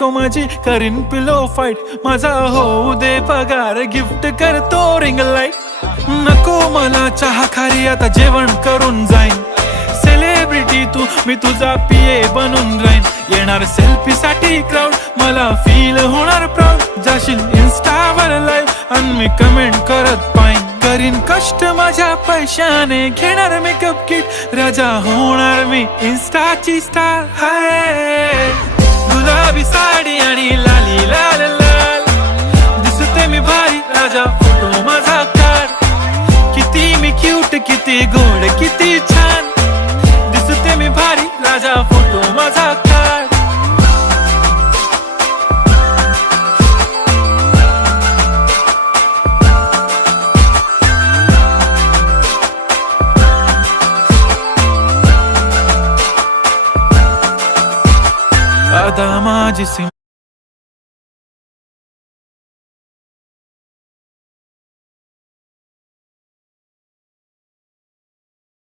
बायको माझी करीन पिलो फाईट, माझा होऊ दे पगार, गिफ्ट करतो रिंग लाईट. नको मला चहा खारी, आता जेवण करून जाईन. सेलिब्रिटी तू, मी तुझा पिये बनून राहीन. येणार सेल्फी साठी क्राऊड, मला फील होणार प्राऊड. जाशील इन्स्टावर लाईव्ह आणि मी कमेंट करत पाईन. करीन कष्ट माझ्या पैशाने, घेणार मेकअप किट, राजा होणार मी इन्स्टाची स्टार. हाय गुलाबी साडी आणि लाली लाल लाल, दिसते मी भारी, राजा फोटो माझा काढ. किती मी क्यूट, किती गोड, किती छान, दिसते मी भारी, राजा फोटो माझा.